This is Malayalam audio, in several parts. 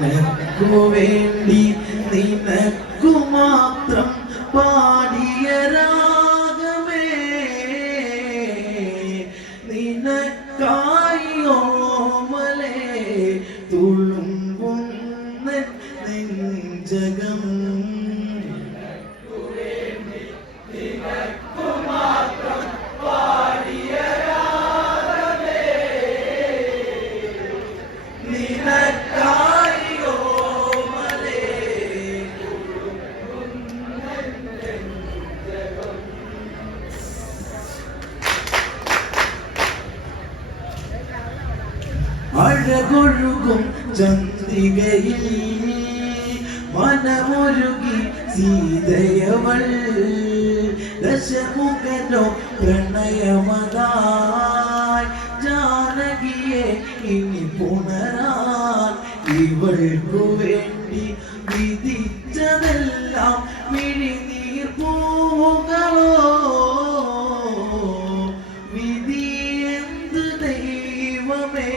നിനക്കു വേണ്ടി നിനക്കു മാത്രം പാടിയ സീതയവൾ ദശമുഖനോ പ്രണയമതായി ജാനകിയെ ഇനി പുണരാൻ ഇവൾക്കു വേണ്ടി വിധിച്ചതെല്ലാം മിഴിനീർ പൂകളോ വിധി എന്ത് ദൈവമേ?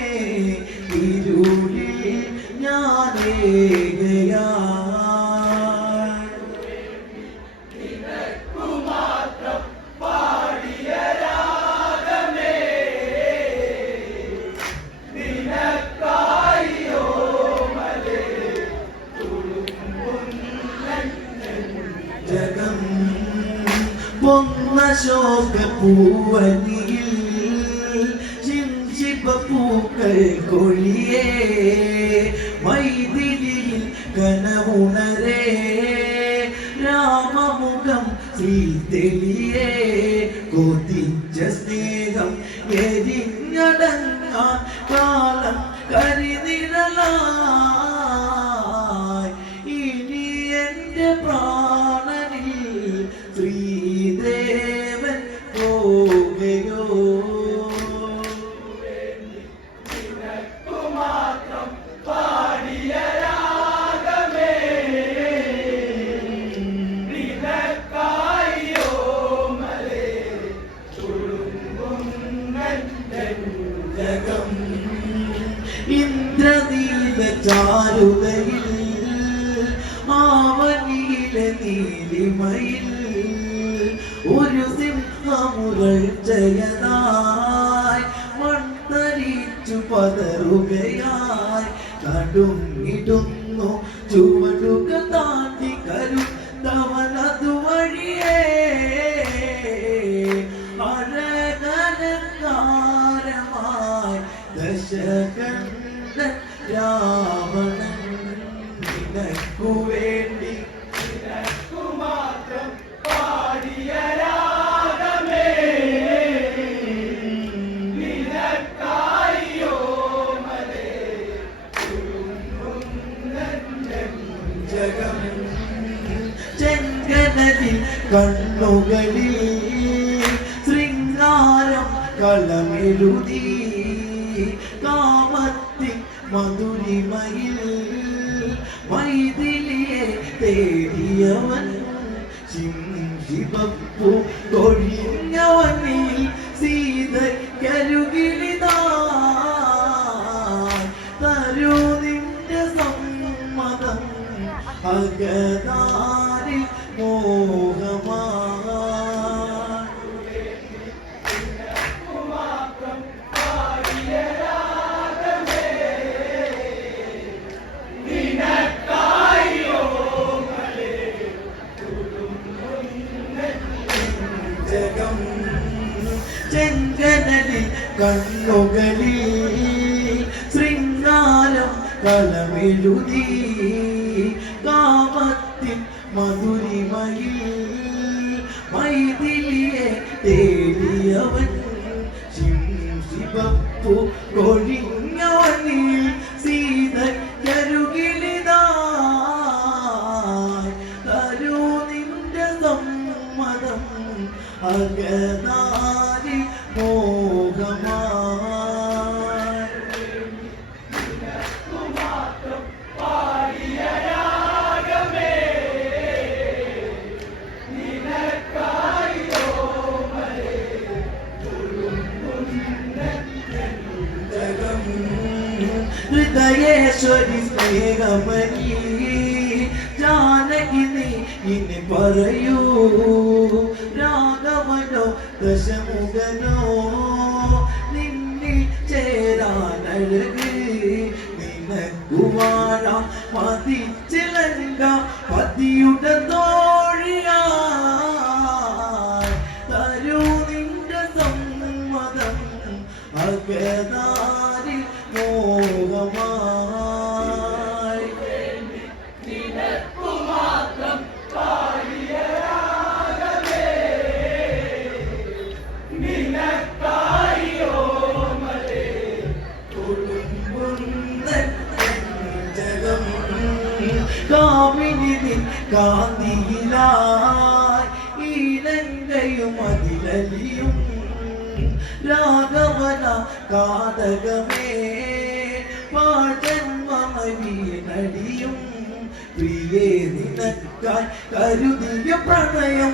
ഇരുളിൽ ഞാനേകയാ പൂവനിയിൽ പൂക്കൾ കൊഴിയേ മൈതിരിയിൽ കനവുണരേ രാമമുഖം ശ്രീ തെളിയേ സ്നേഹം ഇന്ദ്രനീല ചാരുതയിൽ ആവനിയിലെ നീലിമയിൽ ഒരു സിംഹമുരൾച്ചയനായി മൺതരിച്ചു പതറുകയായി കടുങ്ങിടുന്നു ചുവടുക താണ്ടി കരുത്തവനതു വഴിയേ അഴകലങ്കാരമായി ദശകണ്ഠൻ ജഗം ചെങ്കനലിൽ കണ്ണുകളിൽ ശൃംഗാരം കളമെഴുതി കാമത്തി മധുരിമയിൽ മൈഥിലിയെ തേടിയവൻ ശിവപ്പു അകതാരിൽ മോഹമാ. ജഗം ചെങ്കനലിൽ കണ്ണുകളിൽ ശൃംഗാരം കളമെഴുതി. കാമത്തിൻ ഹൃദയേശ്വരി സ്നേഹമണി ജാനകി നീ ഇനി പറയൂ രാഘവനോ ദശമുഖനോ നിന്നി ചേരാനഴക് നിനക്കുവാഴ പതിച്ചിലങ്ക കാന്തിയിലായി ഇലങ്കയും അതിലലിയും രാഘവന കാതകമേ പാഴന്മീനടിയും പ്രിയേ നിനക്കായി കരുതിയ പ്രണയം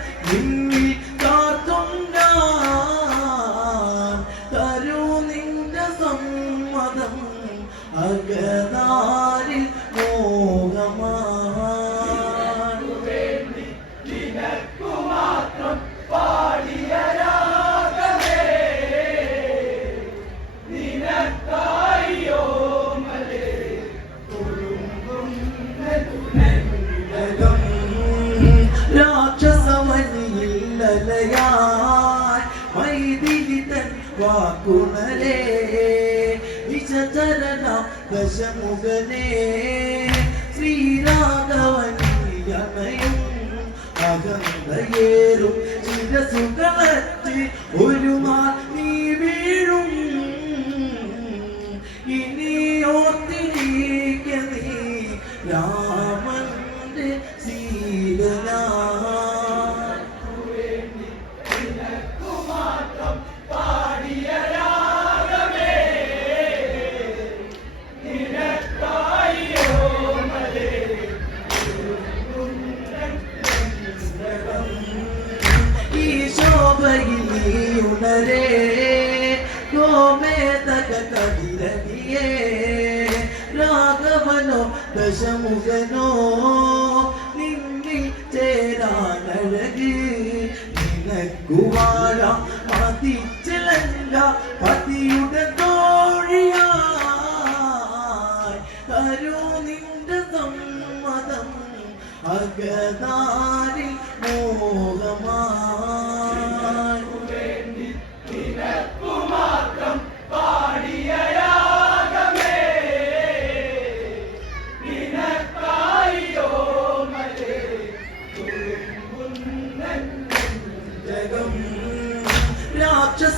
ദശമുഖനേ ശ്രീരാഘവനിയമയും അകന്തയേറും ചിരസുകളറ്റ് ഒരു നാൾ നീ ഉണരേ ഗോമേതക കതിരനിയേ രാഘവനോ ദശമുഖനോ നിന്നിൽ ചേരാനഴക് നിനക്കുവാഴ മതിച്ചിലങ്ക പതിയുടെ തോഴിയായി. തരൂ നിന്റെ സമ്മതം അഗതാരി മോഹമായി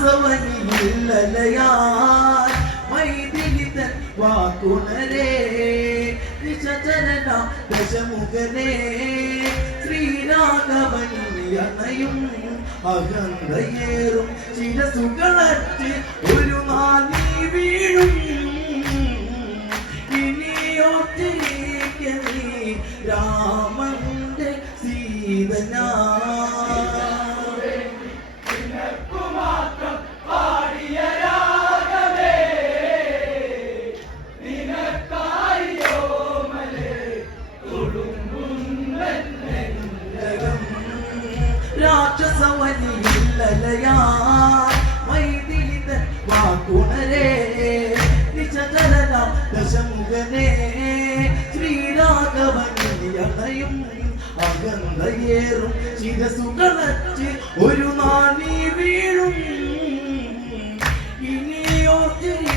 രാക്ഷസവനിയില്ലലയായി മൈതിലിതൻ വാക്കുണരേ നിശചരന ദശമുഖനേ ശ്രീരാഘവനിയണയും അകന്തയേറും ചിരസുകളറ്റ് ഒരു നാളീ വീഴും. ഇനിയോട്ടിലേക്ക് നീ രാമന്റെ സീതനാ ദശമുഖനേ ശ്രീരാഘവനിയണയും അകന്തയേറും. ചിരസുകളറ്റ് ഒരു നാണി വീഴും. ഇനിയോർത്തിരിക്ക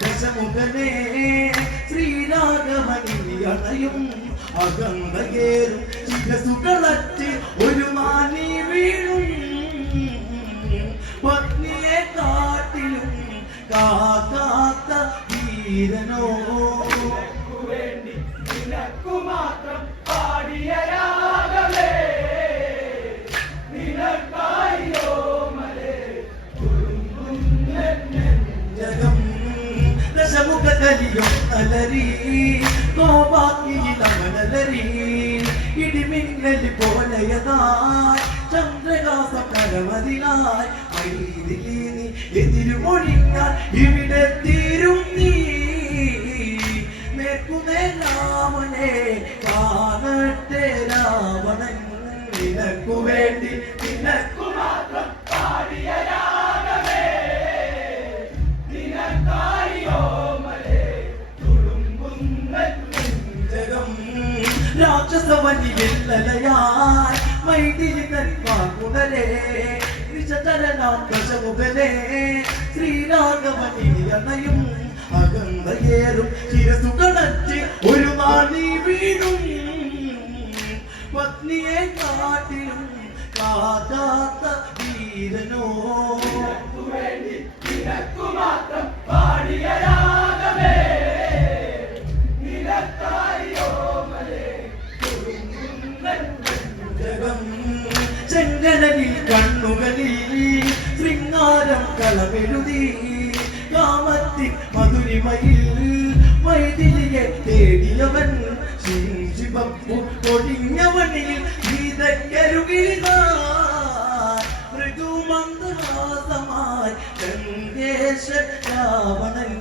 ദശമുഖനേ ശ്രീരാഘവനിയണയും അണയും അകന്തകേറും കോപാക്കിയിലവനലരി ഇടിമിന്നൽ പോലെയതായി ചന്ദ്രകാസ പരമതിലായി മൈതിലി നീ എതിരുമൊഴിഞ്ഞാൽ ഇവിടെ തീരും നീ. രാമനെ കാണട്ടെ രാവണൻ. നിനക്കു വേണ്ടി നിനക്കു മാത്രം പാടിയ രാക്ഷസവനിയല്ലലയായി മൈതിലിതൻ വാക്കുണരേ വിശതരനാകശമുഖനേ ശ്രീരാഘവനിയണയും അകന്തയേറും ശിരസുകളച്ച് ഒരു നാളി വീഴും. പത്നിയെ കാട്ടിലും കാതാത്ത വീരനോ? വേണ്ടി മാത്രം പാടിയ രാഗമേ. ചെങ്കടലിൽ കണ്ണുകളിൽ ശൃംഗാരം കളമെഴുതി. കാമത്തിൽ മധുരിമയിൽ വൈതിരിയെ തേടിയവൻ ശിവപ്പു പൊടിഞ്ഞവനിൽ ഗീതക്കരുകിൽ മൃദുമന്ദഹാസമായി ഗംഗേശ രാവണൻ.